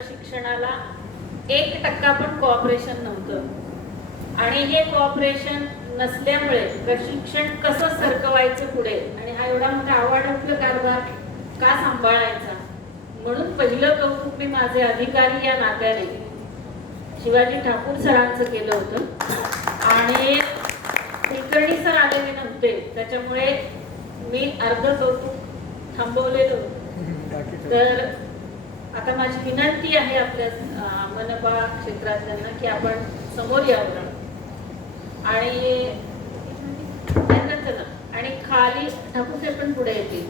शिक्षणाला एक टक्का पण कोऑपरेशन नव्हतं. आणि हे कोऑपरेशन नसल्यामुळे प्रशिक्षण कसं सरकवायचं पुढे? आणि हा एवढा मोठा आवाडातलं कारभार का सांभाळायचा? म्हणून पहिलं कौतुक मी माझे अधिकारी या नात्याने शिवाजी ठाकूर सरांचं केलं होतं. आणि कुलकर्णी सर आलेले नव्हते. त्याच्यामुळे मी अर्ध कौतुक थांबवलेलं तर आता माझी विनंती आहे आपल्या मनपा क्षेत्रातल्यांना की आपण समोर यावं आणि आणि खाली ठाकूर पण पुढे येतील.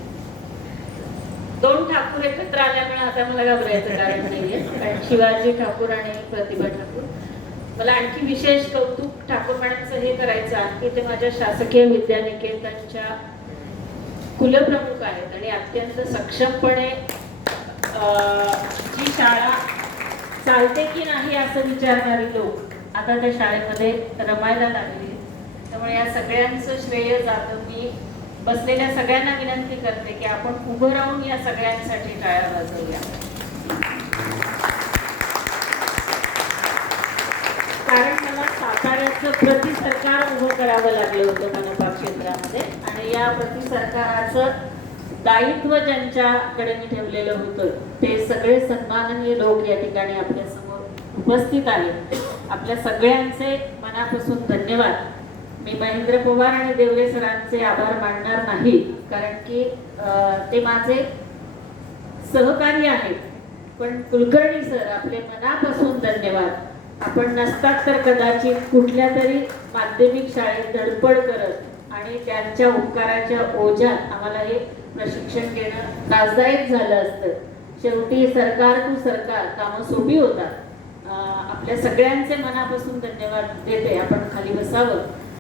दोन ठाकूर एकत्र आल्यामुळे आता मला घाबरायचं कारण नाहीये. कारण शिवाजी ठाकूर आणि प्रतिभा ठाकूर. मला आणखी विशेष कौतुक ठाकूर मॅडमचं हे करायचं आहे की ते माझ्या शासकीय विद्यानिकेतनच्या कुलप्रमुख आहेत आणि अत्यंत सक्षमपणे जी शाळा चालते की नाही असं विचारणारी लोक आता त्या शाळेमध्ये रमायला लागले त्यामुळे या सगळ्यांचं श्रेय जातं मी बसलेल्या सगळ्यांना विनंती करते की आपण उभं राहून या सगळ्यांसाठी टाळ्या वाजवूया. कारण मला साताऱ्याचं प्रति सरकार उभं करावं लागलं होतं मनपा क्षेत्रामध्ये. आणि या प्रतिसरकाराचं दायित्व ज्यांच्याकडे मी ठेवलेलं होतं. ते सगळे सन्माननीय लोक या ठिकाणी आपल्यासमोर उपस्थित आहेत. आपल्या सगळ्यांचे मनापासून धन्यवाद. मी महेंद्र पवार आणि देवरे सरांचे आभार मानणार नाही कारण की ते माझे सहकारी आहेत. पण कुलकर्णी सर आपले मनापासून धन्यवाद. आपण नसतात तर कदाचित कुठल्या तरी माध्यमिक शाळेत धडपड करत आणि त्यांच्या उपकाराच्या ओझ्यात आम्हाला हे प्रशिक्षण घेणं त्रासदायक झालं असतं. शेवटी सरकार टू सरकार कामं सोपी होतात. आपल्या सगळ्यांचे मनापासून धन्यवाद देते. आपण खाली बसावं.